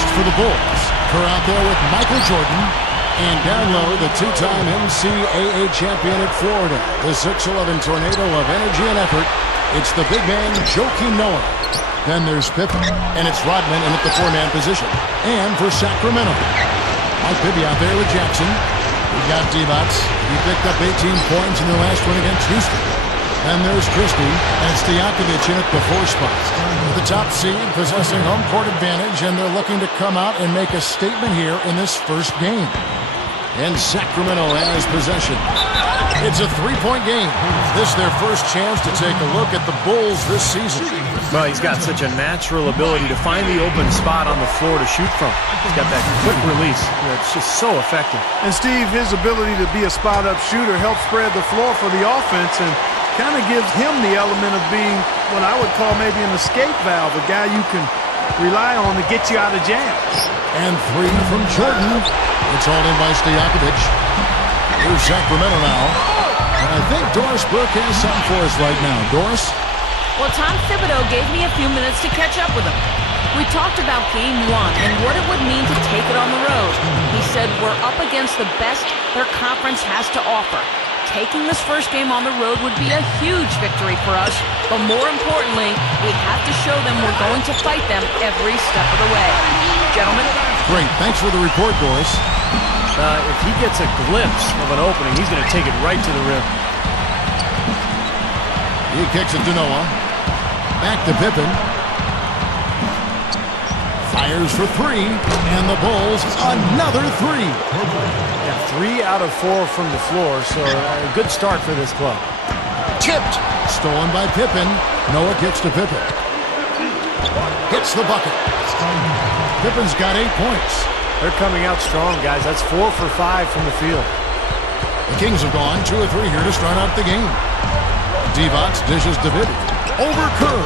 first for the Bulls. Kerr out there with Michael Jordan. And down low, the two-time NCAA champion at Florida. The 6'11 tornado of energy and effort. It's the big man, Joakim Noah. Then there's Pippen, and it's Rodman in at the four-man position. And for Sacramento, Mike Bibby out there with Jackson. We got Divac. He picked up 18 points in the last one against Houston. Then there's Christie, and it's Stojakovic in at the 4 spot. The top seed possessing home court advantage, and they're looking to come out and make a statement here in this first game. And Sacramento has possession. It's a 3-point game. This is their first chance to take a look at the Bulls this season. Well, he's got such a natural ability to find the open spot on the floor to shoot from. He's got that quick release. It's just so effective. And Steve, his ability to be a spot-up shooter helps spread the floor for the offense and kind of gives him the element of being what I would call maybe an escape valve, a guy you can rely on to get you out of jams. And 3 from Jordan. It's all in by Stojakovic. Here's Sacramento now. And I think Doris Burke has something for us right now. Doris? Well, Tom Thibodeau gave me a few minutes to catch up with him. We talked about Game 1 and what it would mean to take it on the road. He said we're up against the best their conference has to offer. Taking this first game on the road would be a huge victory for us, but more importantly, we have to show them we're going to fight them every step of the way. Gentlemen? Great. Thanks for the report, Doris. If he gets a glimpse of an opening, he's going to take it right to the rim. He kicks it to Noah. Back to Pippen. Fires for 3, and the Bulls another 3. Yeah, 3 out of 4 from the floor, so a good start for this club. Tipped. Stolen by Pippen. Noah kicks to Pippen. Hits the bucket. Pippen's got 8 points. They're coming out strong, guys. That's 4 for 5 from the field. The Kings have gone 2 or 3 here to start out the game. Divac dishes to Bibby. Over Kerr.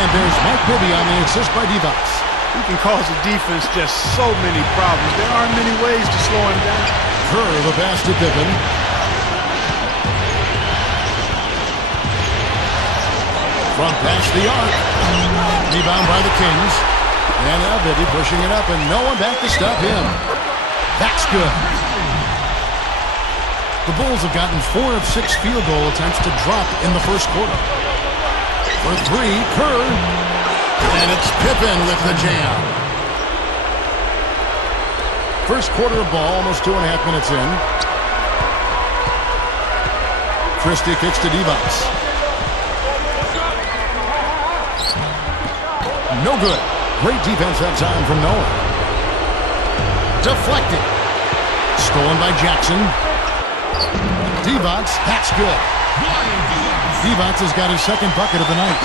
And there's Mike Bibby on the assist by Divac. He can cause the defense just so many problems. There aren't many ways to slow him down. Kerr the pass to Pippen. Front pass the arc. Rebound by the Kings. And now Bibby pushing it up and no one back to stop him. That's good. The Bulls have gotten 4 of 6 field goal attempts to drop in the first quarter. For 3, Kerr. And it's Pippen with the jam. First quarter of ball, almost 2.5 minutes in. Christie kicks to Divac. No good. Great defense that time from Noah. Deflected. Stolen by Jackson. Divac, that's good. Divac has got his second bucket of the night.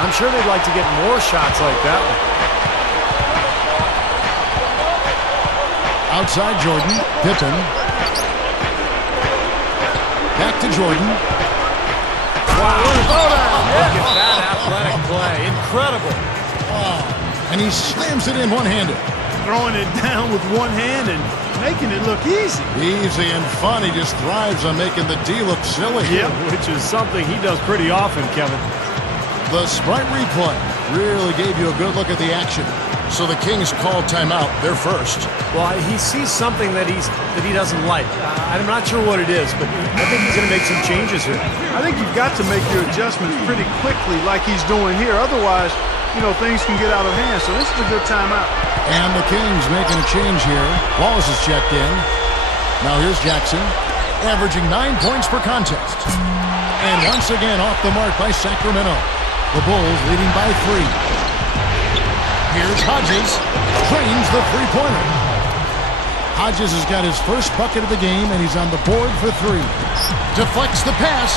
I'm sure they'd like to get more shots like that one. Outside Jordan, Pippen. Back to Jordan. Wow. Look at that athletic play. Incredible. Wow. And he slams it in one-handed. Throwing it down with one hand and making it look easy. Easy and fun. He just thrives on making the D look silly. Yep, which is something he does pretty often, Kevin. The Sprite replay really gave you a good look at the action. So the Kings called timeout. They're first. Well, he sees something that he doesn't like. I'm not sure what it is, but I think he's going to make some changes here. I think you've got to make your adjustments pretty quickly like he's doing here. Otherwise, you know, things can get out of hand. So this is a good timeout. And the Kings making a change here. Wallace is checked in. Now here's Jackson, averaging 9 points per contest. And once again off the mark by Sacramento. The Bulls leading by 3. Here's Hodges. Drains the three-pointer. Hodges has got his first bucket of the game, and he's on the board for 3. Deflects the pass.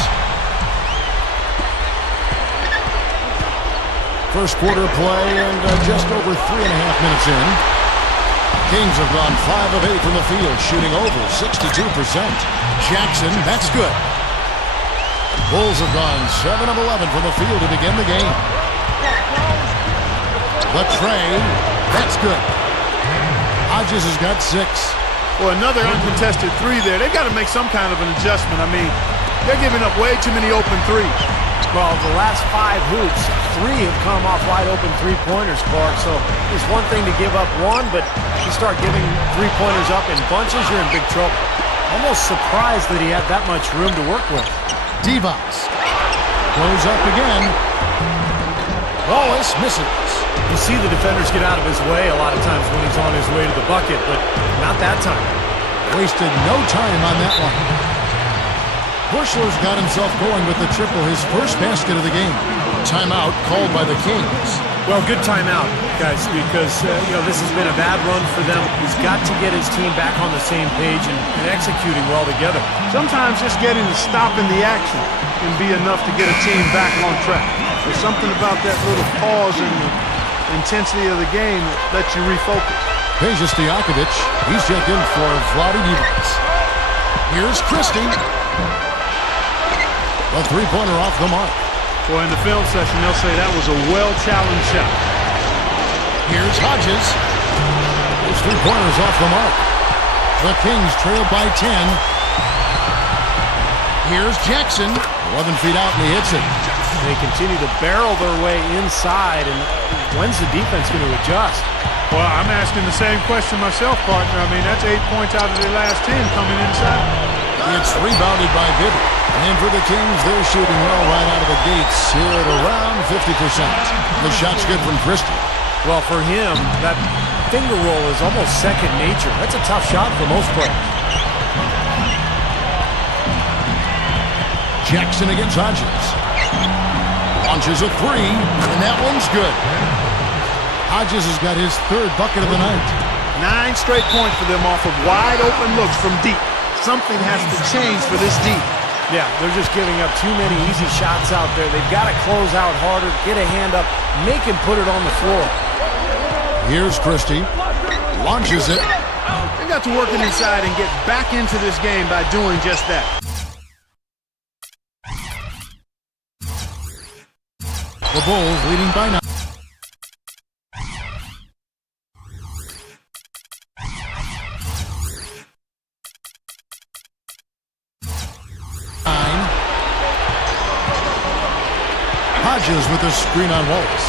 First quarter play, and just over 3.5 minutes in. Kings have gone 5 of 8 from the field, shooting over 62%. Jackson, that's good. Bulls have gone 7 of 11 from the field to begin the game. The tray, that's good. Hodges has got 6. Well, another uncontested 3 there. They've got to make some kind of an adjustment. I mean, they're giving up way too many open threes. Well, the last 5 hoops, 3 have come off wide open three-pointers, Clark. So it's one thing to give up one, but you start giving three-pointers up in bunches, you're in big trouble. Almost surprised that he had that much room to work with. Divac goes up again. Wallace misses. You see the defenders get out of his way a lot of times when he's on his way to the bucket, but not that time. Wasted no time on that one. Bushler's got himself going with the triple, his first basket of the game. Timeout called by the Kings. Well, good timeout, guys, because this has been a bad run for them. He's got to get his team back on the same page and executing well together. Sometimes just getting to stop in the action can be enough to get a team back on track. There's something about that little pause in the intensity of the game that lets you refocus. Peja Stojakovic, he's checked in for Vlade Divac. Here's Christie. A three-pointer off the mark. Boy, in the film session, they'll say that was a well-challenged shot. Here's Hodges. His three-pointers off the mark. The Kings trail by 10. Here's Jackson. 11 feet out, and he hits it. They continue to barrel their way inside, and when's the defense going to adjust? Well, I'm asking the same question myself, partner. I mean, that's 8 points out of their last 10 coming inside. It's rebounded by Bibby. And for the Kings, they're shooting well right out of the gates here at around 50%. The shot's good from Christie. Well, for him, that finger roll is almost second nature. That's a tough shot for most players. Jackson against Hodges. Launches a three, and that one's good. Hodges has got his third bucket of the night. 9 straight points for them off of wide open looks from deep. Something has to change for this deep. Yeah, they're just giving up too many easy shots out there. They've got to close out harder, get a hand up, make him put it on the floor. Here's Christie. Launches it. They've got to work it inside and get back into this game by doing just that. The Bulls leading by 9. Hodges with a screen on Wallace.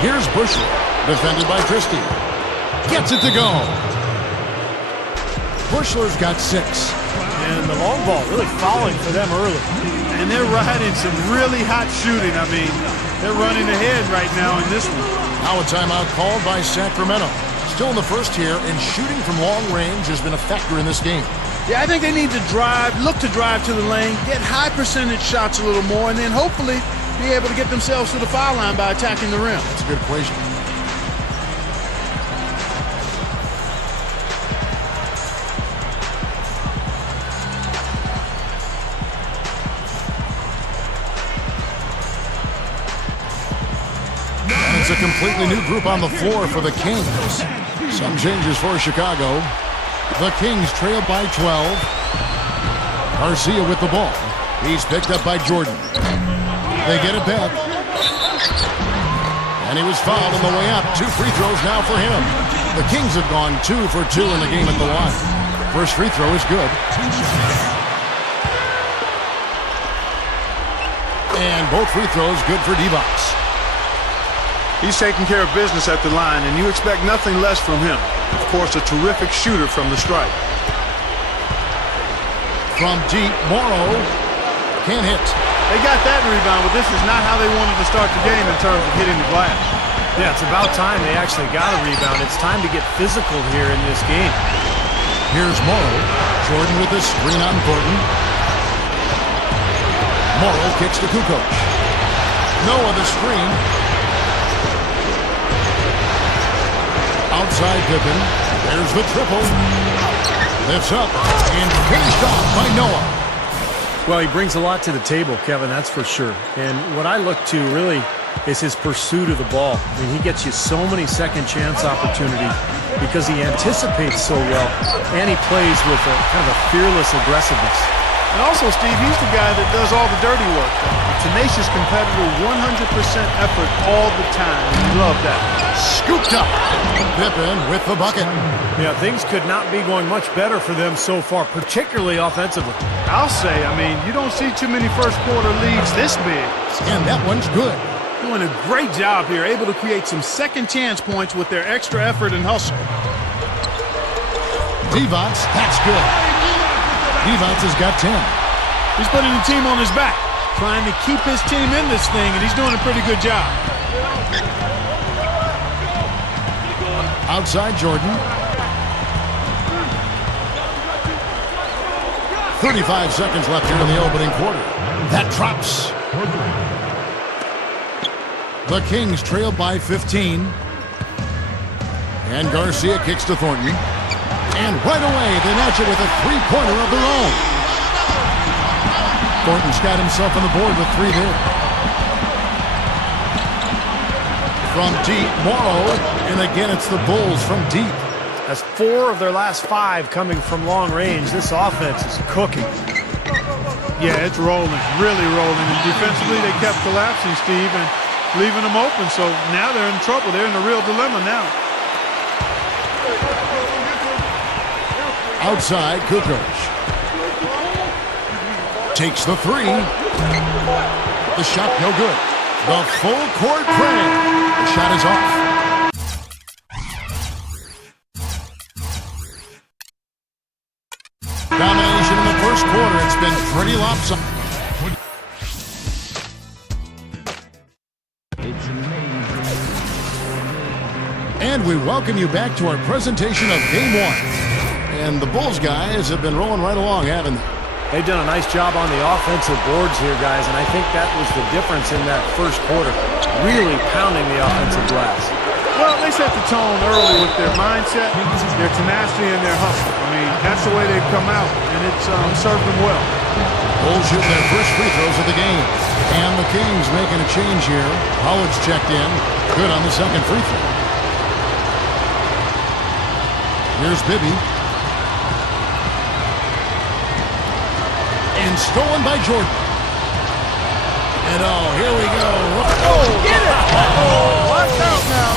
Here's Bushler, defended by Christie. Gets it to go. Bushler's got 6. And the long ball really falling for them early. And they're riding some really hot shooting. I mean, they're running ahead right now in this one. Now a timeout called by Sacramento. Still in the first here, and shooting from long range has been a factor in this game. Yeah, I think they need to look to drive to the lane, get high percentage shots a little more, and then hopefully be able to get themselves to the foul line by attacking the rim. That's a good equation. And it's a completely new group on the floor for the Kings. Some changes for Chicago. The Kings trail by 12. Garcia with the ball. He's picked up by Jordan. They get it back. And he was fouled on the way up. 2 free throws now for him. The Kings have gone 2 for 2 in the game at the line. First free throw is good. And both free throws good for Divac. He's taking care of business at the line, and you expect nothing less from him. Of course, a terrific shooter from the stripe. From deep, Morrow can't hit. They got that rebound, but this is not how they wanted to start the game in terms of hitting the glass. Yeah, it's about time they actually got a rebound. It's time to get physical here in this game. Here's Morrow. Jordan with the screen on Gordon. Morrow kicks to Kukoc. Noah the screen. Outside Pippen. There's the triple. Lifts up and finished off by Noah. Well, he brings a lot to the table, Kevin, that's for sure. And what I look to really is his pursuit of the ball. I mean, he gets you so many second chance opportunities because he anticipates so well, and he plays with a kind of a fearless aggressiveness. And also, Steve, he's the guy that does all the dirty work. A tenacious competitor, 100% effort all the time. You love that. Scooped up. Pippen with the bucket. Yeah, things could not be going much better for them so far, particularly offensively. I'll say, I mean, you don't see too many first quarter leads this big. And that one's good. Doing a great job here, able to create some second chance points with their extra effort and hustle. Divac, that's good. Divac has got 10. He's putting the team on his back, trying to keep his team in this thing, and he's doing a pretty good job. Outside Jordan. 35 seconds left here in the opening quarter. That drops. The Kings trail by 15. And Garcia kicks to Thornton. And right away, they match it with a three-pointer of their own. Thornton's got himself on the board with 3 there. From deep, Morrow. And again, it's the Bulls from deep. That's 4 of their last 5 coming from long range. This offense is cooking. Yeah, it's rolling, really rolling. And defensively, they kept collapsing, Steve, and leaving them open. So now they're in trouble. They're in a real dilemma now. Outside, Kukoc. Takes the 3. The shot no good. The full court press. The shot is off. Domination in the first quarter. It's been pretty lopsided. And we welcome you back to our presentation of Game 1. And the Bulls guys have been rolling right along, haven't they? They've done a nice job on the offensive boards here, guys, and I think that was the difference in that first quarter. Really pounding the offensive glass. Well, they set the tone early with their mindset, their tenacity, and their hustle. I mean, that's the way they've come out, and it's served them well. Bulls shooting their first free throws of the game. And the Kings making a change here. Howard's checked in. Good on the second free throw. Here's Bibby. And stolen by Jordan. And oh, here we go. Oh, get it! Oh, watch out now.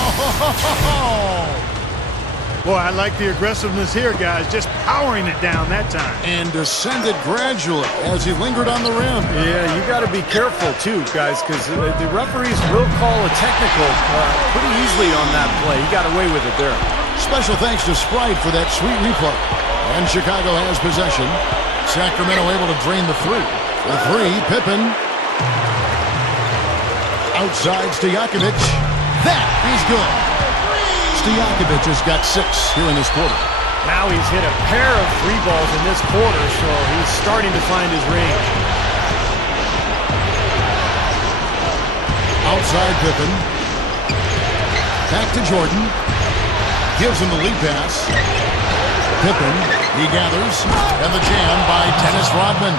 Boy, I like the aggressiveness here, guys. Just powering it down that time. And descended gradually as he lingered on the rim. Yeah, you got to be careful, too, guys, because the referees will call a technical pretty easily on that play. He got away with it there. Special thanks to Sprite for that sweet replay. And Chicago has possession. Sacramento able to drain the 3. The 3, Pippen. Outside Stojakovic. That is good. Stojakovic has got 6 here in this quarter. Now he's hit a pair of 3 balls in this quarter, so he's starting to find his range. Outside Pippen. Back to Jordan. Gives him the lead pass. Pippen, he gathers, and the jam by Dennis Rodman.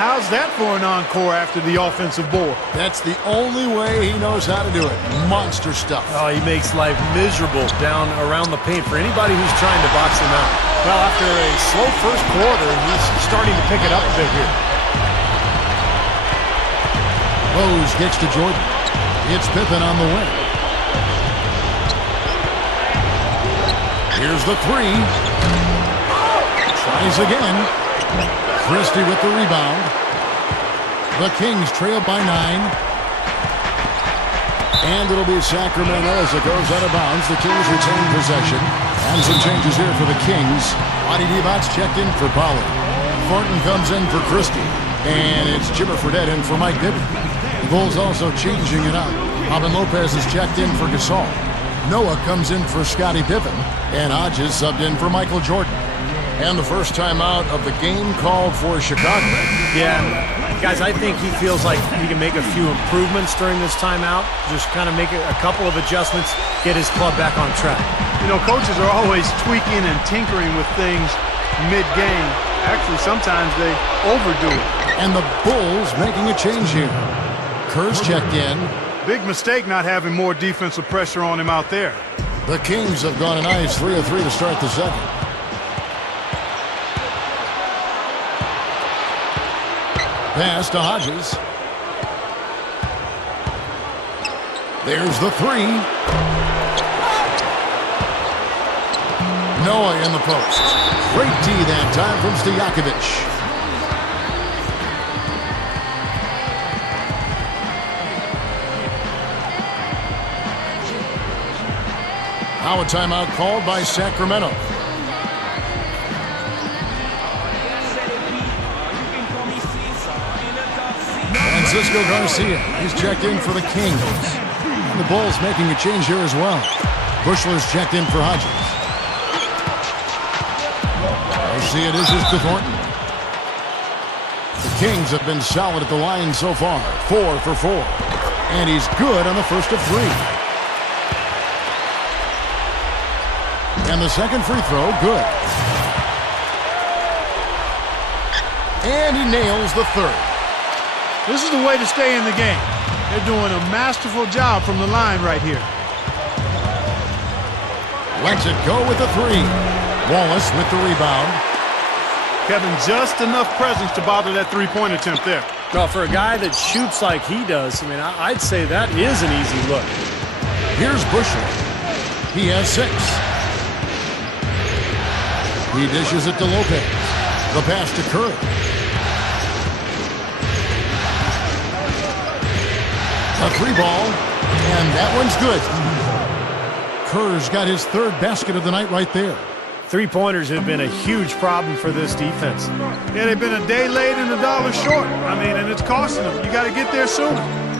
How's that for an encore after the offensive board? That's the only way he knows how to do it. Monster stuff. Oh, he makes life miserable down around the paint for anybody who's trying to box him out. Well, after a slow first quarter, he's starting to pick it up a bit here. Rose kicks to Jordan. It's Pippen on the wing. Here's the 3. Tries again. Christie with the rebound. The Kings trail by 9. And it'll be Sacramento as it goes out of bounds. The Kings retain possession. And some changes here for the Kings. Adi Divac checked in for Pollard. Thornton comes in for Christie. And it's Jimmer Fredette in for Mike Bibby. The Bulls also changing it up. Robin Lopez is checked in for Gasol. Noah comes in for Scottie Pippen. And Hodges subbed in for Michael Jordan. And the first time out of the game called for Chicago. Yeah, guys, I think he feels like he can make a few improvements during this timeout. Just kind of make a couple of adjustments, get his club back on track. You know, coaches are always tweaking and tinkering with things mid-game. Actually, sometimes they overdo it. And the Bulls making a change here. Kerr's checked in. Big mistake not having more defensive pressure on him out there. The Kings have gone a nice 3 of 3 to start the second. pass to Hodges. There's the three. Noah in the post. Great D that time from Stojakovic. Now a timeout called by Sacramento. Francisco Garcia, he's checked in for the Kings. And the Bulls making a change here as well. Bushler's checked in for Hodges. Garcia dishes to Thornton. The Kings have been solid at the line so far. 4 for 4. And he's good on the first of 3. And the second free throw, good. And he nails the third. This is the way to stay in the game. They're doing a masterful job from the line right here. Lets it go with the 3. Wallace with the rebound. Kevin, just enough presence to bother that three-point attempt there. Well, for a guy that shoots like he does, I mean, I'd say that is an easy look. Here's Bushler. He has 6. He dishes it to Lopez. The pass to Kerr. A 3 ball, and that one's good. Kerr's got his 3rd basket of the night right there. Three-pointers have been a huge problem for this defense. Yeah, they've been a day late and $1 short. I mean, and it's costing them. You got to get there soon.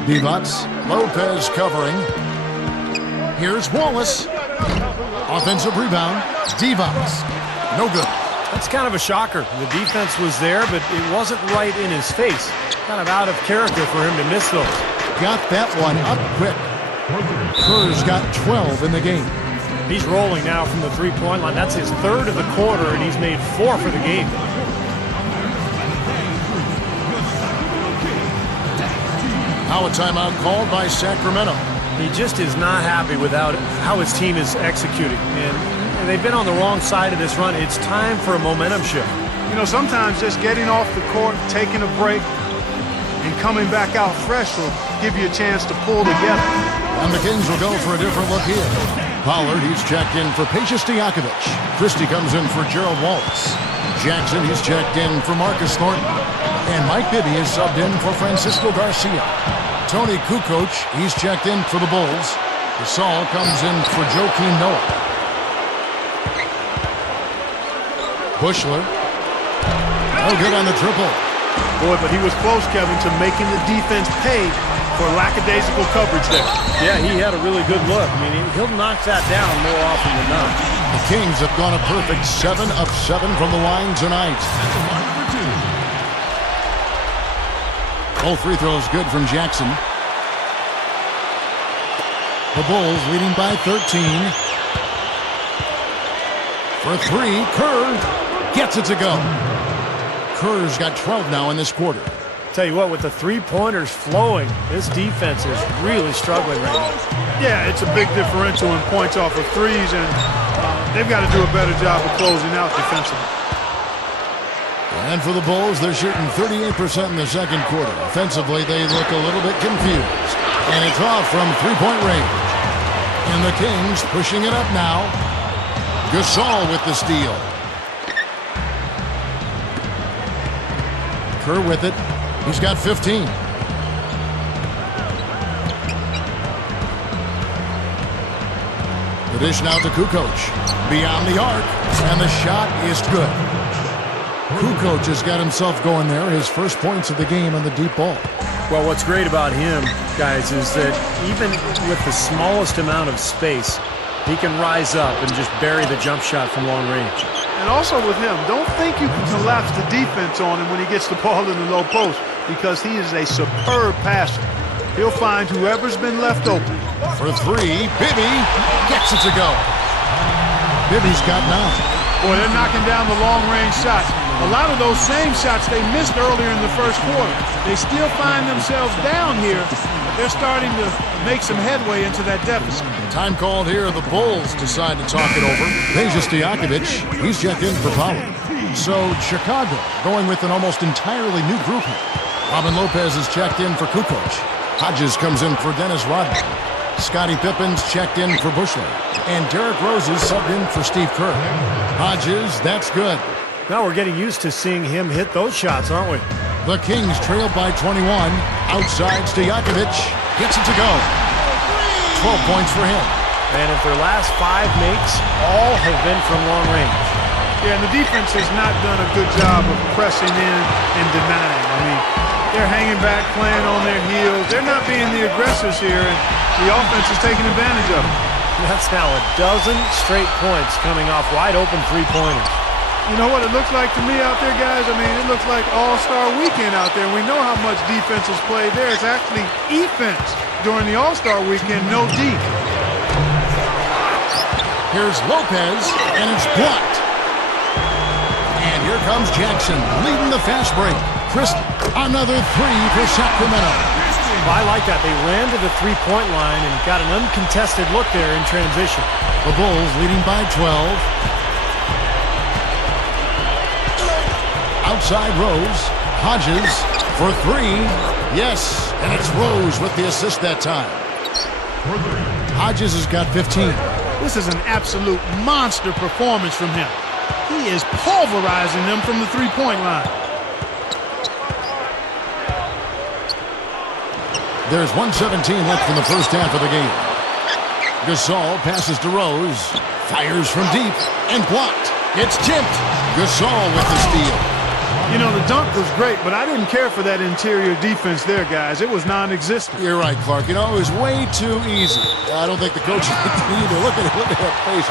Divac, Lopez covering. Here's Wallace. Offensive rebound, Divac. No good. That's kind of a shocker. The defense was there, but it wasn't right in his face. Kind of out of character for him to miss those. Got that one up quick. Kerr's got 12 in the game. He's rolling now from the three-point line. That's his 3rd of the quarter, and he's made 4 for the game. Now a timeout called by Sacramento. He just is not happy with how his team is executing. And they've been on the wrong side of this run. It's time for a momentum shift. You know, sometimes just getting off the court, taking a break, and coming back out fresh will give you a chance to pull together. And the Kings will go for a different look here. Pollard, he's checked in for Peja Stojakovic. Christie comes in for Gerald Wallace. Jackson, he's checked in for Marcus Thornton. And Mike Bibby is subbed in for Francisco Garcia. Tony Kukoc, he's checked in for the Bulls. Gasol comes in for Joakim Noah. Bushler. No good on the triple. Boy, but he was close, Kevin, to making the defense pay for lackadaisical coverage there. Yeah, he had a really good look. I mean, he'll knock that down more often than not. The Kings have gone a perfect 7 of 7 from the line tonight. Both free throws good from Jackson. The Bulls leading by 13. For 3, Kerr gets it to go. Kerr's got 12 now in this quarter. Tell you what, with the three-pointers flowing, this defense is really struggling right now. Yeah, it's a big differential in points off of threes, and they've got to do a better job of closing out defensively. And for the Bulls, they're shooting 38% in the second quarter. Offensively, they look a little bit confused. And it's off from three-point range. And the Kings pushing it up now. Gasol with the steal. Kerr with it. He's got 15. The dish now to Kukoc. Beyond the arc. And the shot is good. Kukoc has got himself going there. His first points of the game on the deep ball. Well, what's great about him, guys, is that even with the smallest amount of space, he can rise up and just bury the jump shot from long range. And also with him, don't think you can collapse the defense on him when he gets the ball in the low post, because he is a superb passer. He'll find whoever's been left open. For 3, Bibby gets it to go. Bibby's got 9. Boy, they're knocking down the long-range shots. A lot of those same shots they missed earlier in the first quarter. They still find themselves down here, but they're starting to make some headway into that deficit. Time called here. The Bulls decide to talk it over. Peja Stojakovic, he's checked in for Pollard. So Chicago going with an almost entirely new group here. Robin Lopez is checked in for Kukoc. Hodges comes in for Dennis Rodman. Scottie Pippen's checked in for Bushler. And Derrick Rose is subbed in for Steve Kerr. Hodges, that's good. Now we're getting used to seeing him hit those shots, aren't we? The Kings trail by 21. Outside, Stojakovic gets it to go. 12 points for him. And if their last 5 makes, all have been from long range. Yeah, and the defense has not done a good job of pressing in and denying. I mean, they're hanging back, playing on their heels. They're not being the aggressors here, and the offense is taking advantage of it. That's now a dozen straight points coming off wide open three-pointers. You know what it looks like to me out there, guys? I mean, it looks like All-Star Weekend out there. We know how much defense is played there. It's actually offense during the All-Star Weekend, no D. Here's Lopez, and it's blocked. And here comes Jackson, leading the fast break. Chris, another 3 for Sacramento. I like that. They ran to the three-point line and got an uncontested look there in transition. The Bulls leading by 12. Outside Rose. Hodges for 3. Yes, and it's Rose with the assist that time. Hodges has got 15. This is an absolute monster performance from him. He is pulverizing them from the three-point line. There's 1:17 left in the first half of the game. Gasol passes to Rose. Fires from deep and blocked. It's tipped. Gasol with the steal. You know, the dunk was great, but I didn't care for that interior defense there, guys. It was non-existent. You're right, Clark. You know, it was way too easy. I don't think the coaches either. Look at it. Look at that face.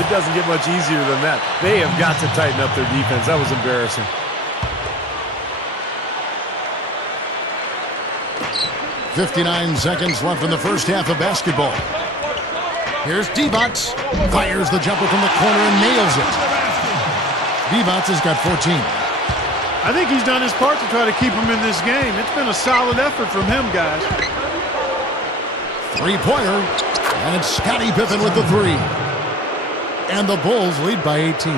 It doesn't get much easier than that. They have got to tighten up their defense. That was embarrassing. .59 seconds left in the first half of basketball. Here's Divac. Fires the jumper from the corner and nails it. Divac has got 14. I think he's done his part to try to keep him in this game. It's been a solid effort from him, guys. Three-pointer, and it's Scottie Pippen with the 3. And the Bulls lead by 18.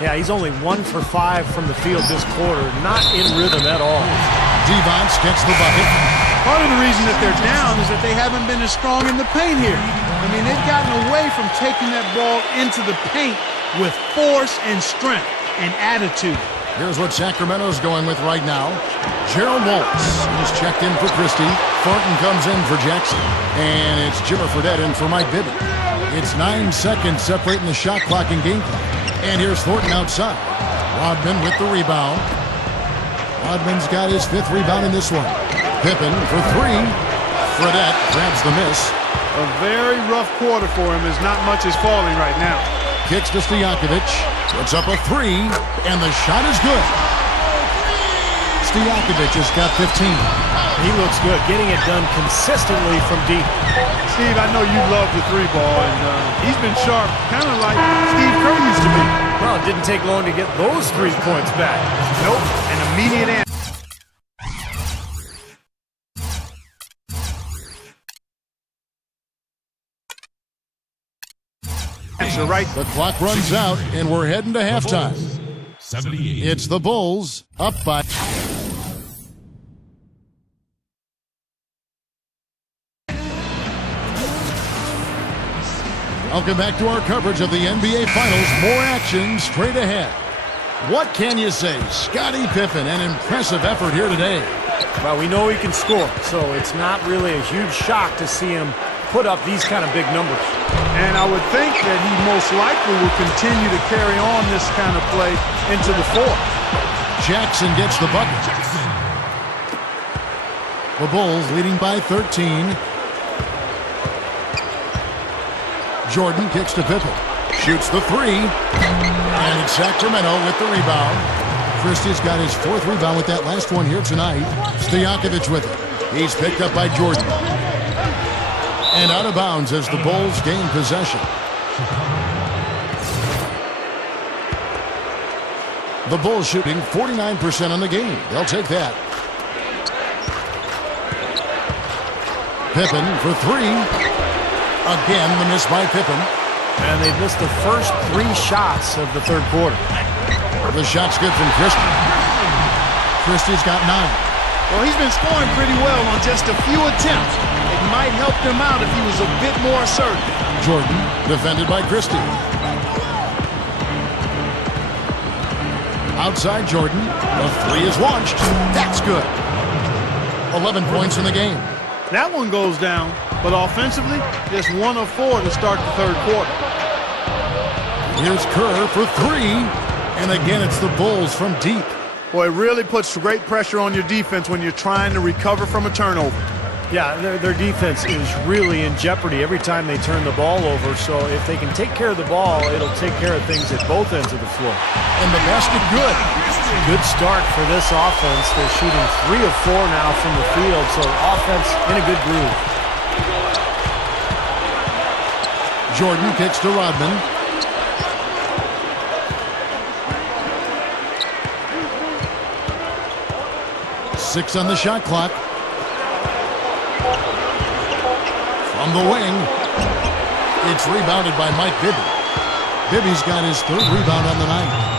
Yeah, he's only 1 for 5 from the field this quarter. Not in rhythm at all. Divac gets the bucket. Part of the reason that they're down is that they haven't been as strong in the paint here. I mean, they've gotten away from taking that ball into the paint with force and strength and attitude. Here's what Sacramento's going with right now. Gerald Waltz is checked in for Christie. Thornton comes in for Jackson. And it's Jimmer Fredette in for Mike Bibby. It's 9 seconds separating the shot clock and game clock. And here's Thornton outside. Rodman with the rebound. Rodman's got his 5th rebound in this one. Pippen for 3. Fredette grabs the miss. A very rough quarter for him as not much is falling right now. Kicks to Stojakovic. Puts up a 3, and the shot is good. Stojakovic has got 15. He looks good, getting it done consistently from deep. Steve, I know you love the 3-ball, and he's been sharp, kind of like Steve Kerr used to be. Well, it didn't take long to get those 3 points back. Nope, an immediate answer. Right. The clock runs out, and we're heading to halftime. 78. It's the Bulls up by... Welcome back to our coverage of the NBA Finals. More action straight ahead. What can you say? Scottie Pippen, an impressive effort here today. Well, we know he can score, so it's not really a huge shock to see him put up these kind of big numbers. And I would think that he most likely will continue to carry on this kind of play into the 4th. Jackson gets the bucket. The Bulls leading by 13. Jordan kicks to Pippen. Shoots the 3. And it's Sacramento with the rebound. Christie's got his 4th rebound with that last one here tonight. Stojakovic with it. He's picked up by Jordan. And out of bounds as the Bulls gain possession. The Bulls shooting 49% on the game. They'll take that. Pippen for 3. Again, the miss by Pippen. And they've missed the first 3 shots of the 3rd quarter. The shot's good from Christie. Christie's got 9. Well, he's been scoring pretty well on just a few attempts. It might help them out if he was a bit more assertive. Jordan defended by Christie. Outside Jordan. The 3 is launched. That's good. 11 points in the game. That one goes down, but offensively, just 1 of 4 to start the third quarter. Here's Kerr for 3. And again, it's the Bulls from deep. Boy, it really puts great pressure on your defense when you're trying to recover from a turnover. Yeah, their defense is really in jeopardy every time they turn the ball over. So if they can take care of the ball, it'll take care of things at both ends of the floor. And the basket good. Good start for this offense. They're shooting 3 of 4 now from the field, so offense in a good groove. Jordan kicks to Rodman. Six on the shot clock. From the wing, it's rebounded by Mike Bibby. Bibby's got his 3rd rebound on the night.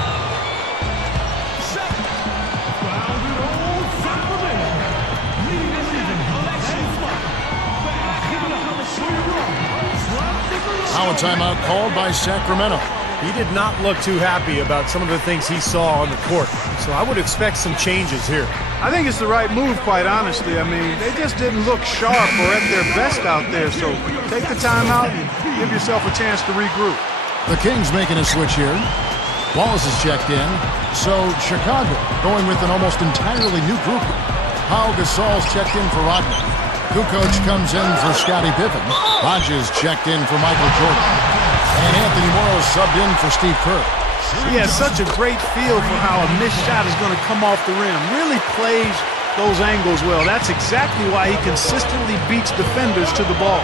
Now a timeout called by Sacramento. He did not look too happy about some of the things he saw on the court, so I would expect some changes here. I think it's the right move, quite honestly. I mean, they just didn't look sharp or at their best out there, so take the timeout and give yourself a chance to regroup. The Kings making a switch here. Wallace is checked in, so Chicago going with an almost entirely new group. Pau Gasol's checked in for Rodman. Kukoc comes in for Scottie Pippen. Hodges checked in for Michael Jordan. And Anthony Morrow subbed in for Steve Kerr. He has such a great feel for how a missed shot is going to come off the rim. Really plays those angles well. That's exactly why he consistently beats defenders to the ball.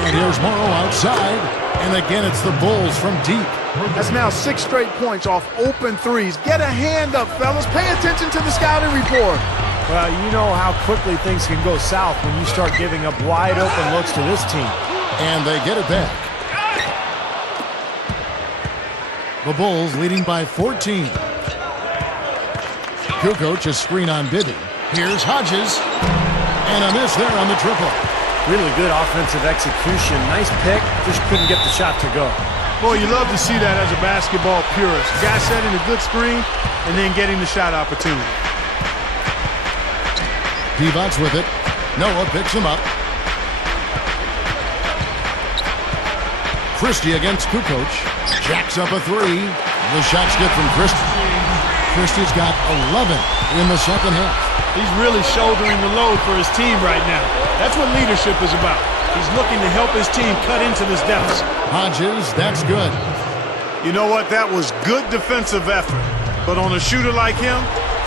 And here's Morrow outside. And again, it's the Bulls from deep. That's now 6 straight points off open threes. Get a hand up, fellas. Pay attention to the scouting report. Well, you know how quickly things can go south when you start giving up wide open looks to this team. And they get it back. The Bulls leading by 14. Kukoc a screen on Bibby. Here's Hodges. And a miss there on the triple. Really good offensive execution. Nice pick. Just couldn't get the shot to go. Boy, you love to see that as a basketball purist. Guy setting a good screen and then getting the shot opportunity. Divac with it. Noah picks him up. Christie against Kukoc. Jacks up a 3. The shot's good from Christie. Christie's got 11 in the second half. He's really shouldering the load for his team right now. That's what leadership is about. He's looking to help his team cut into this deficit. Hodges, that's good. You know what? That was good defensive effort. But on a shooter like him,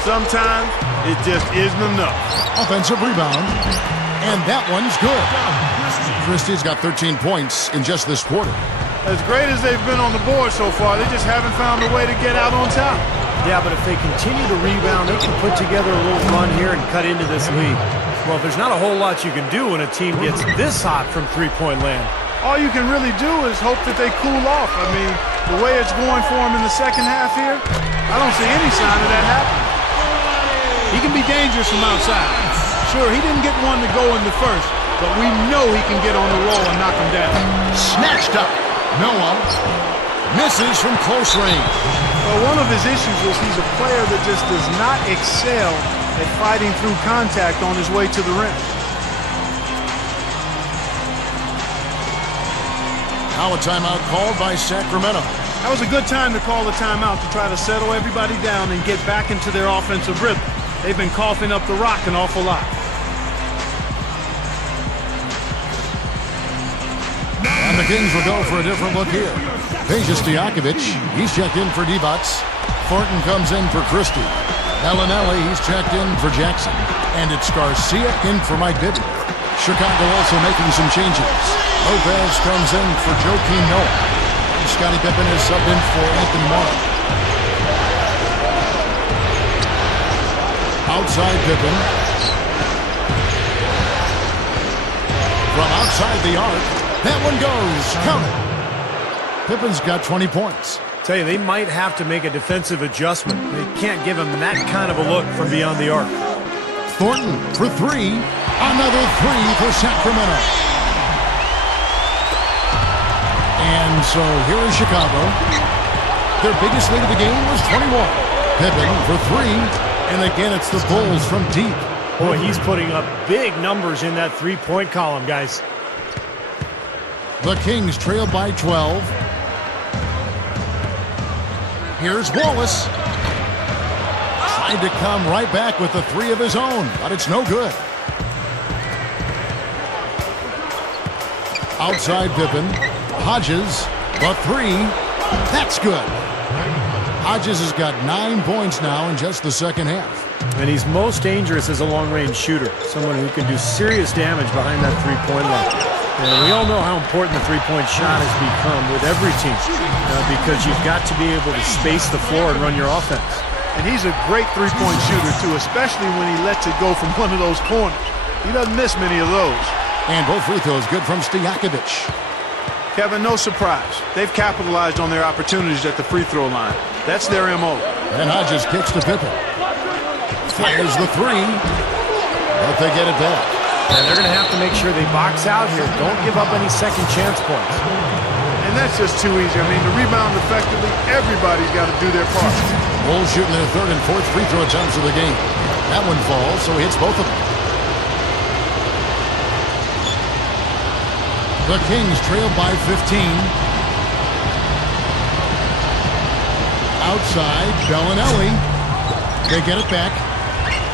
sometimes it just isn't enough. Offensive rebound. And that one's good. Christie's got 13 points in just this quarter. As great as they've been on the board so far, they just haven't found a way to get out on top. Yeah, but if they continue to rebound, they can put together a little run here and cut into this lead. Well, there's not a whole lot you can do when a team gets this hot from three-point land. All you can really do is hope that they cool off. I mean, the way it's going for him in the second half here, I don't see any sign of that happening. He can be dangerous from outside. Sure, he didn't get one to go in the first, but we know he can get on the roll and knock him down. Snatched up. Noah misses from close range. Well, one of his issues is he's a player that just does not excel at fighting through contact on his way to the rim. Now a timeout called by Sacramento. That was a good time to call the timeout to try to settle everybody down and get back into their offensive rhythm. They've been coughing up the rock an awful lot. And the Kings will go for a different look here. Peja Stojakovic, he's checked in for Divac. Thornton comes in for Christie. Bellinelli, he's checked in for Jackson. And it's Garcia in for Mike Bibby. Chicago also making some changes. Lopez comes in for Joakim Noah. And Scottie Pippen is subbed in for Anthony Morrow. Outside Pippen. From outside the arc. That one goes. Count it. Pippen's got 20 points. Tell you, they might have to make a defensive adjustment. They can't give him that kind of a look from beyond the arc. Thornton for three. Another three for Sacramento. And so here is Chicago. Their biggest lead of the game was 21. Pippen for three. And again, it's the Bulls from deep. Boy, he's putting up big numbers in that three-point column, guys. The Kings trail by 12. Here's Wallace. Tried to come right back with the three of his own, but it's no good. Outside Pippen. Hodges, the three. That's good. Hodges has got 9 points now in just the second half. And he's most dangerous as a long-range shooter, someone who can do serious damage behind that three-point line. And we all know how important the three-point shot has become with every team because you've got to be able to space the floor and run your offense. And he's a great three-point shooter, too, especially when he lets it go from one of those corners. He doesn't miss many of those. And both free throws good from Stojakovic. Kevin, no surprise. They've capitalized on their opportunities at the free throw line. That's their M.O. And Hodges kicks to Pippen. Fires the three, but they get it back. And they're going to have to make sure they box out here. Don't give up any second chance points. And that's just too easy. I mean, to rebound effectively, everybody's got to do their part. Bulls shooting their third and fourth free throw attempts of the game. That one falls, so he hits both of them. The Kings trail by 15. Outside, Bellinelli. They get it back.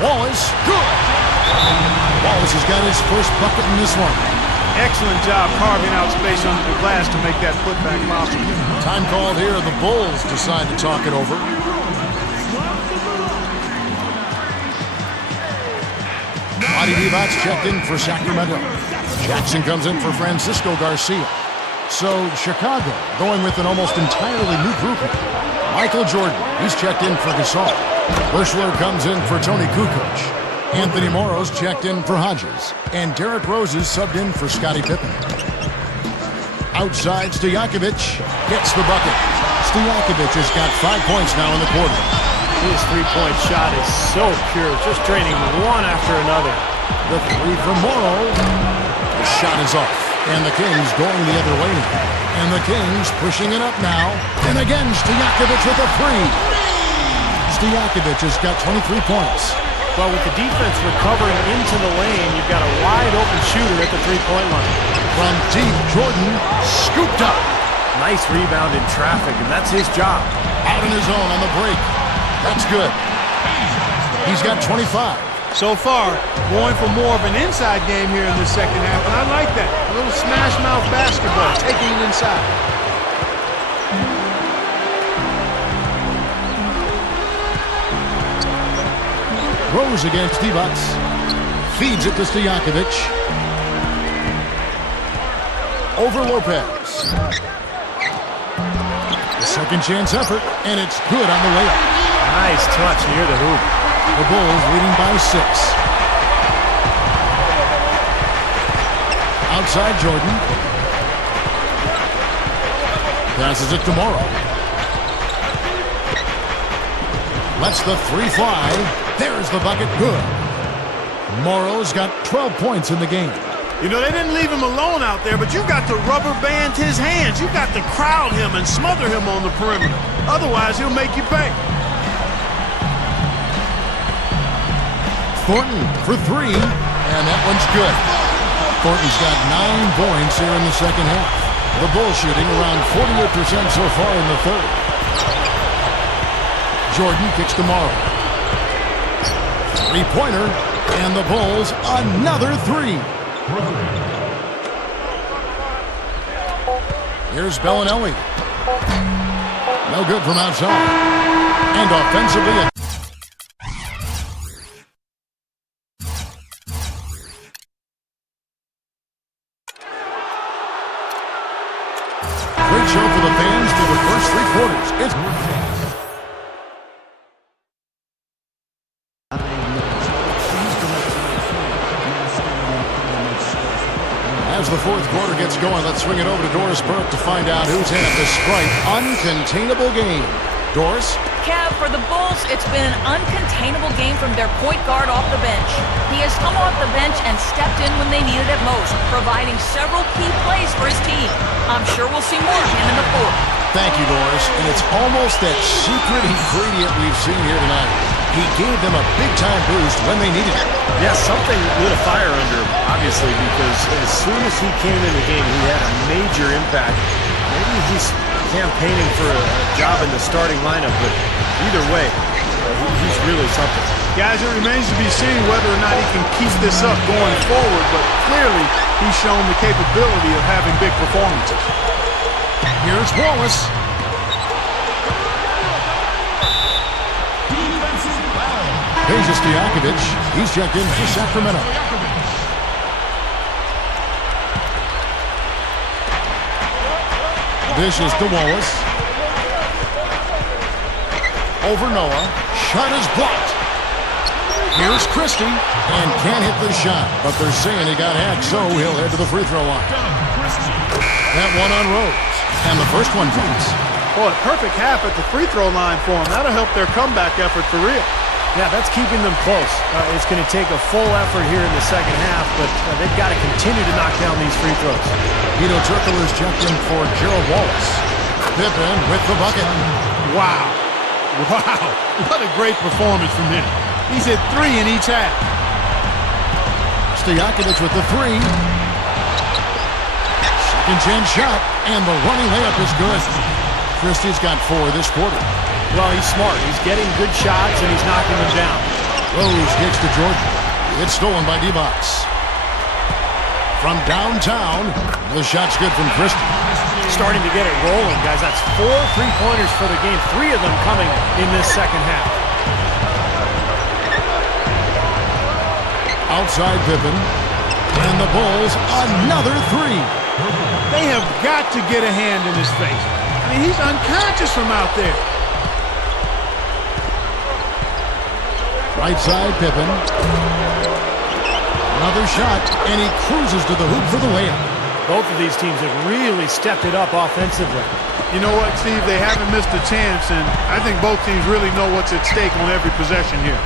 Wallace, good. Wallace has got his first bucket in this one. Excellent job carving out space under the glass to make that putback possible. Time called here. The Bulls decide to talk it over. Marty Divac checked in for Sacramento. Jackson comes in for Francisco Garcia. So Chicago going with an almost entirely new grouping. Michael Jordan, he's checked in for Gasol. Bushler comes in for Tony Kukoc. Anthony Morrow's checked in for Hodges. And Derrick Rose is subbed in for Scottie Pippen. Outside, Stojakovic gets the bucket. Stojakovic has got 5 points now in the quarter. His three-point shot is so pure, just draining one after another. The three from Morrow. The shot is off. And the Kings going the other way. And the Kings pushing it up now. And again, Stojakovic with a three. Stojakovic has got 23 points. Well, with the defense recovering into the lane, you've got a wide-open shooter at the three-point line. From deep, Jordan scooped up. Nice rebound in traffic, and that's his job. Out on his own on the break. That's good. He's got 25. So far, going for more of an inside game here in the second half, and I like that. A little smash-mouth basketball, taking it inside. Rose against Divac. Feeds it to Stojakovic. Over Lopez. The second chance effort, and it's good on the layup. Nice touch near the hoop. The Bulls leading by 6. Outside Jordan. Passes it to Morrow. Lets the three fly. There's the bucket, good. Morrow's got 12 points in the game. You know, they didn't leave him alone out there, but you've got to rubber band his hands. You've got to crowd him and smother him on the perimeter. Otherwise, he'll make you pay. Thornton for three, and that one's good. Thornton's got 9 points here in the second half. The Bulls shooting around 48% so far in the third. Jordan kicks to Morrow. Three-pointer, and the Bulls another three. Here's Bellinelli. No good from outside. And offensively, great show for the fans through the first 3 quarters. As the fourth quarter gets going, let's swing it over to Doris Burke to find out who's in at this Sprite uncontainable game. Doris? Kev, for the Bulls, it's been an uncontainable game from their point guard off the bench. He has come off the bench and stepped in when they needed it most, providing several key plays for his team. I'm sure we'll see more of him in the fourth. Thank you, Doris. And it's almost that secret ingredient we've seen here tonight. He gave them a big-time boost when they needed it. Yeah, something lit a fire under him, obviously, because as soon as he came in the game, he had a major impact. Maybe he's campaigning for a job in the starting lineup, but either way, he's really something. Guys, it remains to be seen whether or not he can keep this up going forward, but clearly he's shown the capability of having big performances. Here's Wallace. Peja Stojakovic. He's checked in for Sacramento. This is to Wallace. Over Noah. Shot is blocked. Here's Christie. And can't hit the shot. But they're saying he got hacked, so he'll head to the free throw line. That one on Rose. And the first one comes. Boy, perfect half at the free throw line for him. That'll help their comeback effort for real. Yeah, that's keeping them close. It's going to take a full effort here in the second half, but they've got to continue to knock down these free throws. Hedo Turkoglu's checked in for Gerald Wallace. Pippen with the bucket. Wow. Wow. What a great performance from him. He's hit 3 in each half. Stojakovic with the 3. Second chance shot, and the running layup is good. Christie's got 4 this quarter. Well, he's smart. He's getting good shots, and he's knocking them down. Rose kicks to Jordan. It's stolen by D-Box. From downtown, the shot's good from Christie. Starting to get it rolling, guys. That's 4 3-pointers for the game. 3 of them coming in this second half. Outside Pippen. And the Bulls, another 3. They have got to get a hand in his face. I mean, he's unconscious from out there. Right side, Pippen. Another shot, and he cruises to the hoop for the layup. Both of these teams have really stepped it up offensively. You know what, Steve? They haven't missed a chance, and I think both teams really know what's at stake on every possession here.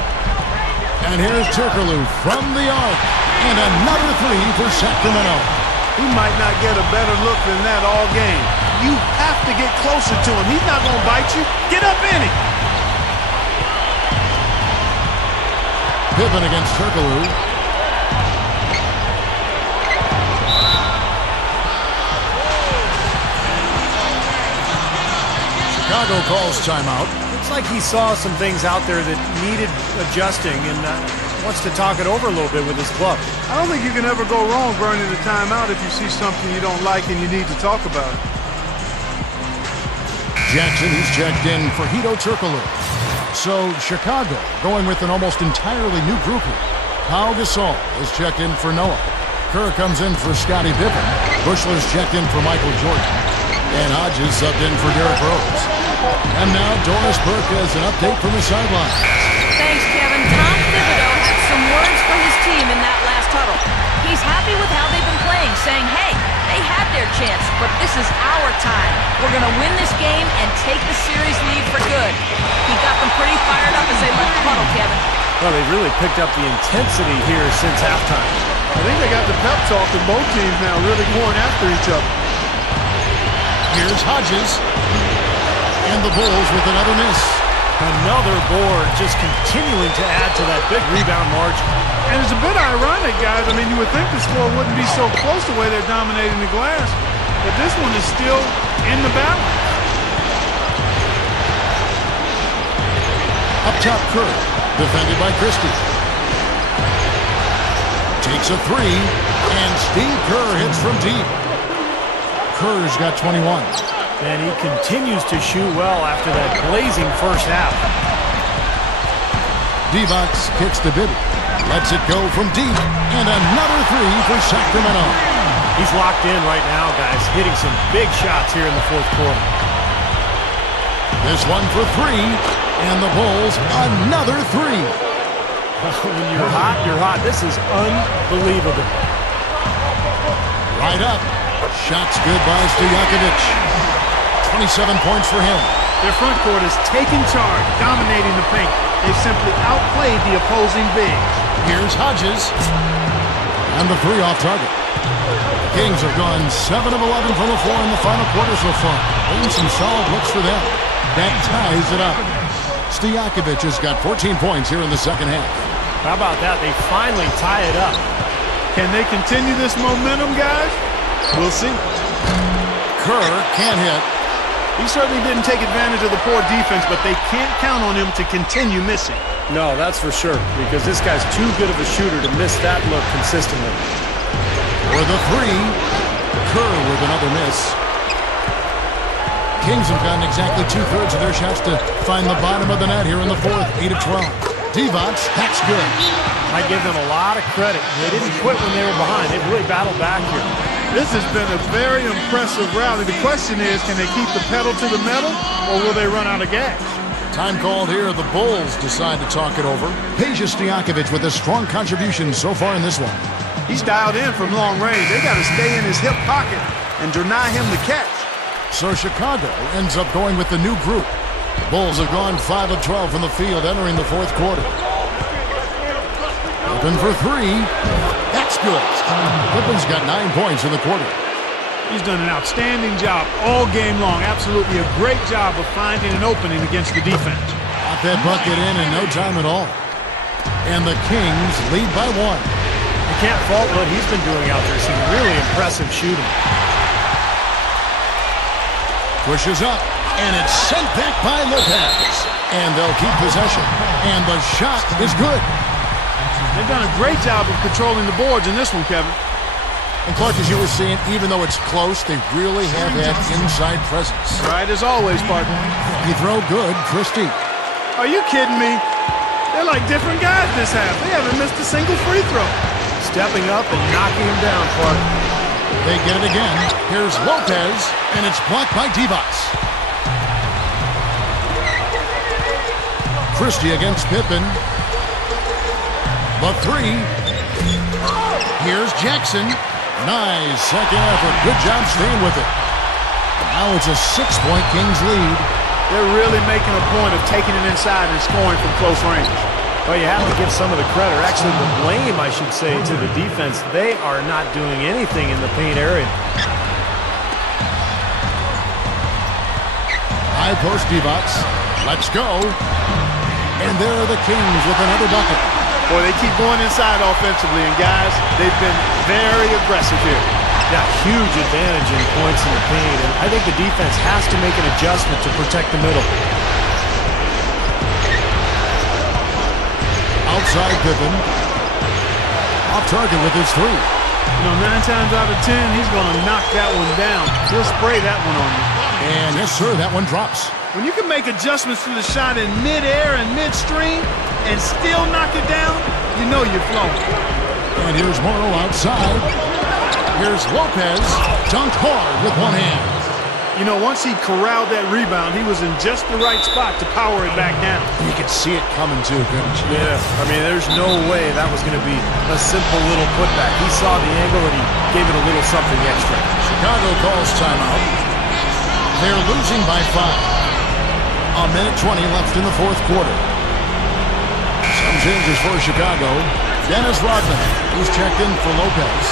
And here's Turkoglu from the arc. And another 3 for Sacramento. He might not get a better look than that all game. You have to get closer to him. He's not going to bite you. Get up in it. Pippen against Turkoglu. Chicago calls timeout. Looks like he saw some things out there that needed adjusting and wants to talk it over a little bit with his club. I don't think you can ever go wrong burning a timeout if you see something you don't like and you need to talk about it. Jackson, he's checked in for Hedo Turkoglu. So Chicago going with an almost entirely new group here. Pau Gasol is checked in for Noah. Kerr comes in for Scottie Pippen. Bushler's checked in for Michael Jordan. And Hodges subbed in for Derrick Rose. And now Doris Burke has an update from the sideline. Thanks, Kevin. Tom Thibodeau had some words for his team in that last huddle. He's happy with how they've been playing, saying, hey, they had their chance, but this is our time. We're going to win this game and take the series lead for good. He got them pretty fired up as they left the huddle, Kevin. Well, they really picked up the intensity here since halftime. I think they got the pep talk in both teams now, really going after each other. Here's Hodges. And the Bulls with another miss. Another board just continuing to add to that big rebound margin. And it's a bit ironic, guys. I mean, you would think the score wouldn't be so close the way they're dominating the glass. But this one is still in the balance. Up top, Kerr. Defended by Christie. Takes a 3. And Steve Kerr hits from deep. Kerr's got 21. And he continues to shoot well after that blazing first half. D-Box kicks to Bibby. Lets it go from deep. And another 3 for Sacramento. He's locked in right now, guys. Hitting some big shots here in the fourth quarter. This one for 3. And the Bulls, another 3. When you're hot, you're hot. This is unbelievable. Right up. Shot's good by Stojakovic. 27 points for him. Their front court is taking charge, dominating the paint. They've simply outplayed the opposing bigs. Here's Hodges. And the three off target. Kings have gone 7 of 11 from the floor in the final quarter so far. Getting some solid looks for them. That ties it up. Stojakovic has got 14 points here in the second half. How about that? They finally tie it up. Can they continue this momentum, guys? We'll see. Kerr can't hit. He certainly didn't take advantage of the poor defense, but they can't count on him to continue missing. No, that's for sure, because this guy's too good of a shooter to miss that look consistently. For the three, Kerr with another miss. Kings have gotten exactly 2/3 of their shots to find the bottom of the net here in the fourth, 8 of 12. Divac, that's good. I give them a lot of credit. They didn't quit when they were behind. They really battled back here. This has been a very impressive rally. The question is, can they keep the pedal to the metal, or will they run out of gas? Time called here. The Bulls decide to talk it over. Peja Stojakovic with a strong contribution so far in this one. He's dialed in from long range. They got to stay in his hip pocket and deny him the catch. So Chicago ends up going with the new group. The Bulls have gone 5 of 12 from the field entering the fourth quarter. Open for three. That's good. Pippen's got 9 points in the quarter. He's done an outstanding job all game long. Absolutely a great job of finding an opening against the defense. Got that bucket in no time at all. And the Kings lead by 1. You can't fault what he's been doing out there. Some really impressive shooting. Pushes up, and it's sent back by Lopez. And they'll keep possession. And the shot is good. They've done a great job of controlling the boards in this one, Kevin. And Clark, as you were saying, even though it's close, they really have that inside presence. Right as always, partner. You throw good, Christie. Are you kidding me? They're like different guys this half. They haven't missed a single free throw. Stepping up and knocking him down, Clark. They get it again. Here's Lopez, and it's blocked by Divac. Christie against Pippen. The three. Here's Jackson. Nice second effort. Good job staying with it. Now it's a 6-point Kings lead. They're really making a point of taking it inside and scoring from close range. Well, you have to give some of the credit, or actually the blame, I should say, to the defense. They are not doing anything in the paint area. High post Divac. Let's go. And there are the Kings with another bucket. Boy, they keep going inside offensively, and guys, they've been very aggressive here. Yeah, huge advantage in points in the paint, and I think the defense has to make an adjustment to protect the middle. Outside Pippen. Off target with his three. You know, 9 times out of 10, he's going to knock that one down. He'll spray that one on you. And yes, sir, that one drops. When you can make adjustments to the shot in midair and midstream and still knock it down, you know you're flowing. And here's Morrow outside. Here's Lopez. Dunked hard with one hand. You know, once he corralled that rebound, he was in just the right spot to power it back down. You could see it coming too, couldn't you? Yeah, I mean, there's no way that was going to be a simple little putback. He saw the angle and he gave it a little something extra. Chicago calls timeout. They're losing by 5. A minute 20 left in the fourth quarter. Some changes for Chicago. Dennis Rodman, who's checked in for Lopez.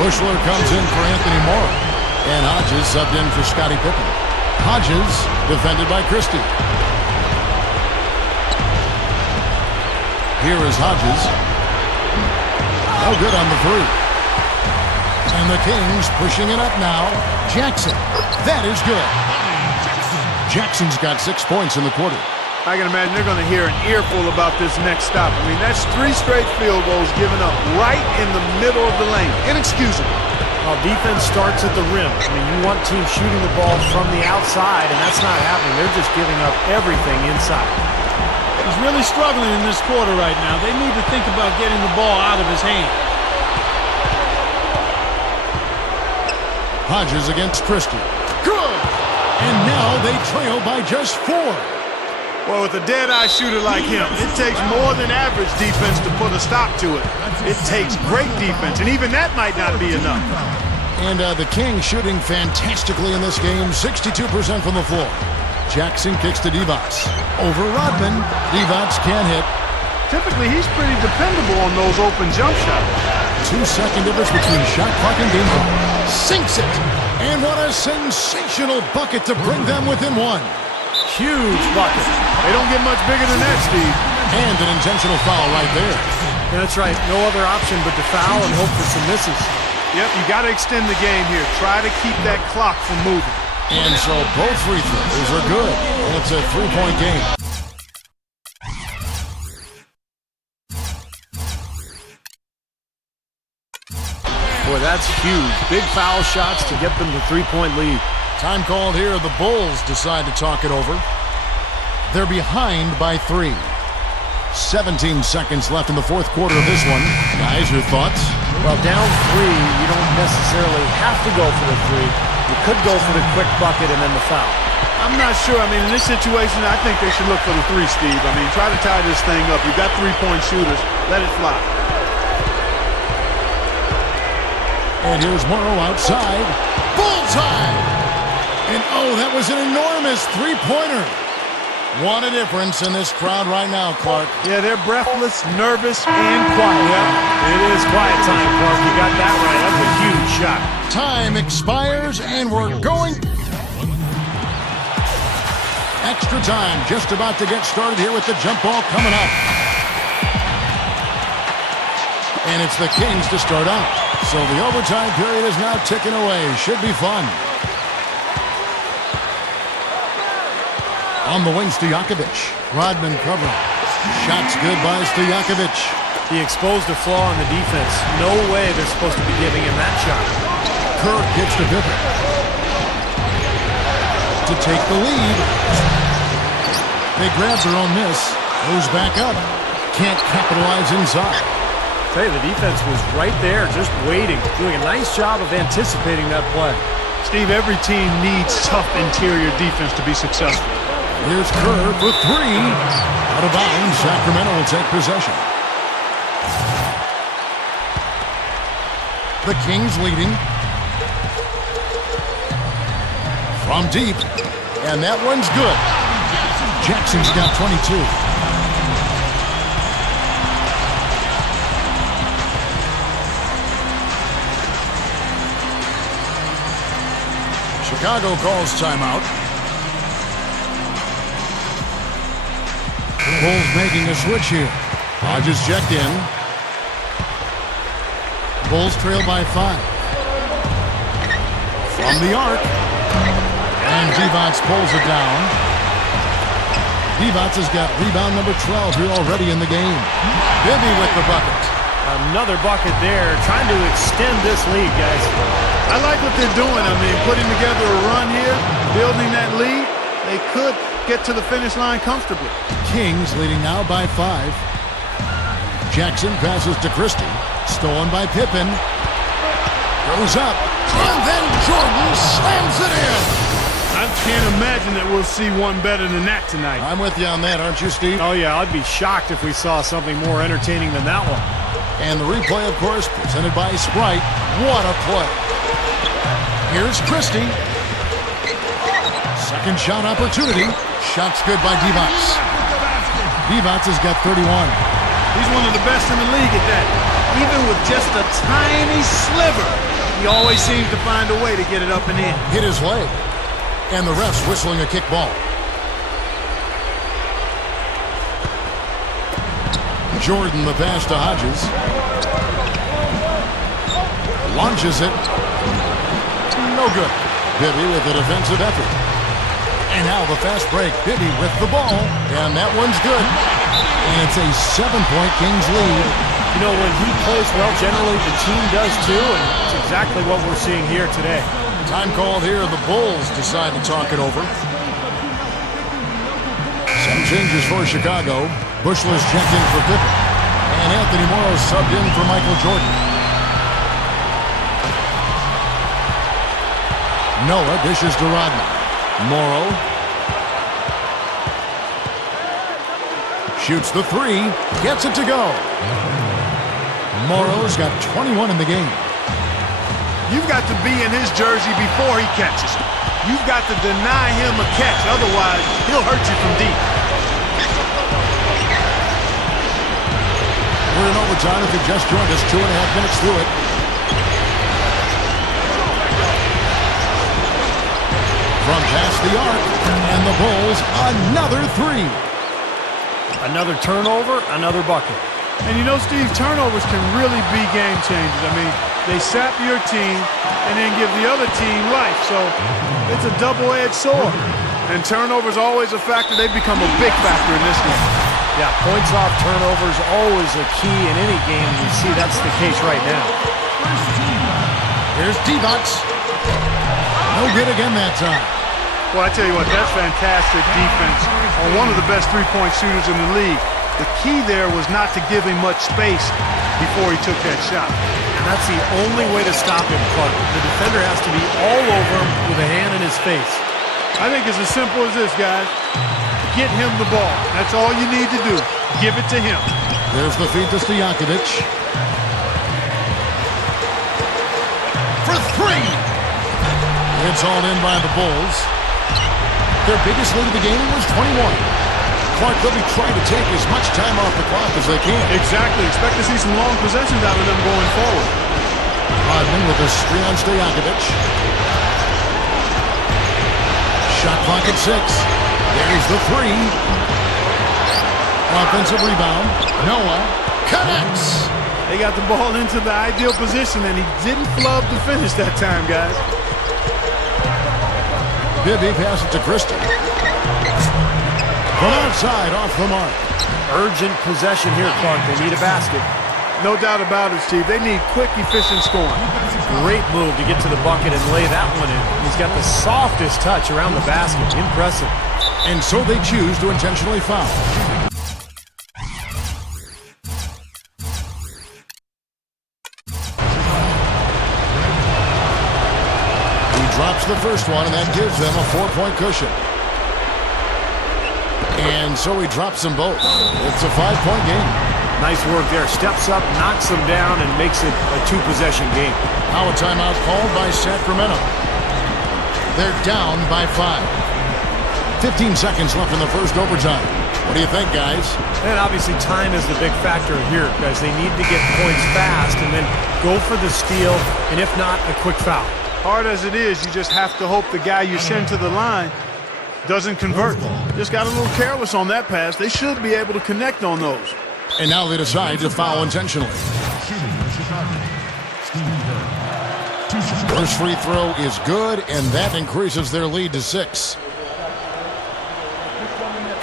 Bushler comes in for Anthony Morrow. And Hodges subbed in for Scottie Pippen. Hodges defended by Christie. Here is Hodges. No good on the three. And the Kings pushing it up now. Jackson. That is good. Jackson's got 6 points in the quarter. I can imagine they're going to hear an earful about this next stop. I mean, that's 3 straight field goals given up right in the middle of the lane. Inexcusable. Well, defense starts at the rim. I mean, you want teams shooting the ball from the outside, and that's not happening. They're just giving up everything inside. He's really struggling in this quarter right now. They need to think about getting the ball out of his hand. Hodges against Christie. Good! And now they trail by just 4. Well, with a dead-eye shooter like him, it takes more than average defense to put a stop to it. It takes great defense, and even that might not be enough. And the Kings shooting fantastically in this game, 62% from the floor. Jackson kicks to Divac. Over Rodman. Divac can't hit. Typically, he's pretty dependable on those open jump shots. 2-second difference between shot clock and game clock. Sinks it. And what a sensational bucket to bring them within one. Huge bucket. They don't get much bigger than that, Steve. And an intentional foul right there. Yeah, that's right. No other option but to foul and hope for some misses. Yep, you got to extend the game here. Try to keep that clock from moving. And so both free throws are good. And it's a three-point game. Boy, that's huge. Big foul shots to get them the three-point lead. Time called here. The Bulls decide to talk it over. They're behind by 3. 17 seconds left in the fourth quarter of this one. Guys, your thoughts? Well, down 3, you don't necessarily have to go for the 3. You could go for the quick bucket and then the foul. I'm not sure. I mean, in this situation, I think they should look for the 3, Steve. I mean, try to tie this thing up. You've got three-point shooters. Let it fly. And here's Morrow outside. Bullseye! And oh, that was an enormous three-pointer. What a difference in this crowd right now, Clark. Yeah, they're breathless, nervous, and quiet. Yep, it is quiet time, Clark. You got that right. That's a huge shot. Time expires, and we're going. Extra time just about to get started here with the jump ball coming up. And it's the Kings to start out. So the overtime period is now ticking away. Should be fun. On the wing, Stojakovic. Rodman covering. Shots good by Stojakovic. He exposed a flaw in the defense. No way they're supposed to be giving him that shot. Kerr gets to Pippen. To take the lead. They grab their own miss. Goes back up. Can't capitalize inside. I tell you, the defense was right there, just waiting. Doing a nice job of anticipating that play. Steve, every team needs tough interior defense to be successful. Here's Kerr for 3. Out of bounds, Sacramento will take possession. The Kings leading. From deep. And that one's good. Jackson's got 22. Chicago calls timeout. Bulls making a switch here. Hodges checked in. Bulls trail by 5. From the arc. And Divac pulls it down. Divac has got rebound number 12 here already in the game. Bibby with the bucket. Another bucket there, trying to extend this lead, guys. I like what they're doing. I mean, putting together a run here, building that lead. They could get to the finish line comfortably. Kings leading now by 5. Jackson passes to Christie. Stolen by Pippen. Goes up. And then Jordan slams it in. I can't imagine that we'll see one better than that tonight. I'm with you on that, aren't you, Steve? Oh, yeah, I'd be shocked if we saw something more entertaining than that one. And the replay, of course, presented by Sprite. What a play. Here's Christie. Second shot opportunity. Shot's good by Divac. Divac has got 31. He's one of the best in the league at that. Even with just a tiny sliver, he always seems to find a way to get it up and in. Hit his leg. And the ref's whistling a kick ball. Jordan the pass to Hodges. Launches it. No good. Bibby with a defensive effort. And now the fast break. Bibby with the ball. And that one's good. And it's a 7-point Kings lead. You know, when he plays well, generally the team does too, and it's exactly what we're seeing here today. Time called here. The Bulls decide to talk it over. Some changes for Chicago. Bushler's checked in for Pippen. And Anthony Morrow subbed in for Michael Jordan. Noah dishes to Rodman. Morrow shoots the 3. Gets it to go. Morrow's got 21 in the game. You've got to be in his jersey before he catches it. You've got to deny him a catch. Otherwise, he'll hurt you from deep. We're in overtime. If you just joined us, 2.5 minutes through it. From past the arc, and the Bulls, another three. Another turnover, another bucket. And you know, Steve, turnovers can really be game changers. I mean, they sap your team and then give the other team life. So it's a double-edged sword. And turnovers always a factor. They become a big factor in this game. Yeah, points off turnovers always a key in any game. You see that's the case right now. Here's D-Box. No good again that time. Well, I tell you what, that's fantastic defense on one of the best three-point shooters in the league. The key there was not to give him much space before he took that shot. And that's the only way to stop him, Clark. The defender has to be all over him with a hand in his face. I think it's as simple as this, guys. Get him the ball. That's all you need to do. Give it to him. There's the feed to Stojakovic. For three. It's all in by the Bulls. Their biggest lead of the game was 21. Clark, they'll be trying to take as much time off the clock as they can. Exactly. Expect to see some long possessions out of them going forward. Rodman with a screen on Stojakovic. Shot clock at 6. There's the three. Offensive rebound. Noah connects. They got the ball into the ideal position, and he didn't flub to finish that time, guys. Bibby passes to Christie. From outside, off the mark. Urgent possession here, Clark. They need a basket. No doubt about it, Steve. They need quick, efficient scoring. Great move to get to the bucket and lay that one in. He's got the softest touch around the basket. Impressive. And so they choose to intentionally foul. He drops the first one, and that gives them a 4-point cushion. And so he drops them both. It's a 5-point game. Nice work there. Steps up, knocks them down, and makes it a 2-possession game. Now a timeout called by Sacramento. They're down by 5. 15 seconds left in the first overtime. What do you think, guys? And obviously time is the big factor here, guys. They need to get points fast and then go for the steal, and if not, a quick foul. Hard as it is, you just have to hope the guy you send to the line doesn't convert. Just got a little careless on that pass. They should be able to connect on those. And now they decide to foul intentionally. First free throw is good, and that increases their lead to 6.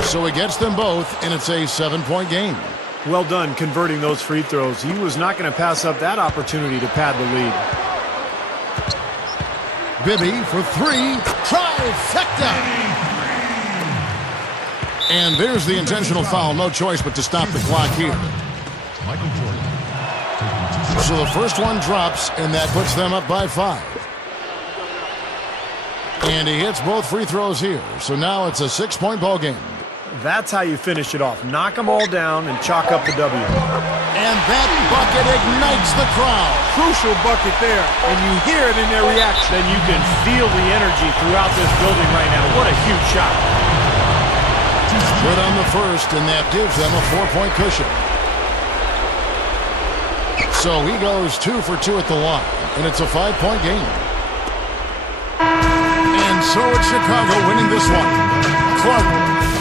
So he gets them both, and it's a 7-point game. Well done converting those free throws. He was not going to pass up that opportunity to pad the lead. Bibby for 3. Trifecta! And there's the intentional foul. No choice but to stop the clock here. So the first one drops, and that puts them up by 5. And he hits both free throws here. So now it's a 6-point ball game. That's how you finish it off. Knock them all down and chalk up the W. And that bucket ignites the crowd. Crucial bucket there, and you hear it in their reaction. Then you can feel the energy throughout this building right now. What a huge shot. Good on the first, and that gives them a 4-point cushion. So he goes 2 for 2 at the line, and it's a 5-point game. And so it's Chicago winning this one. Clark.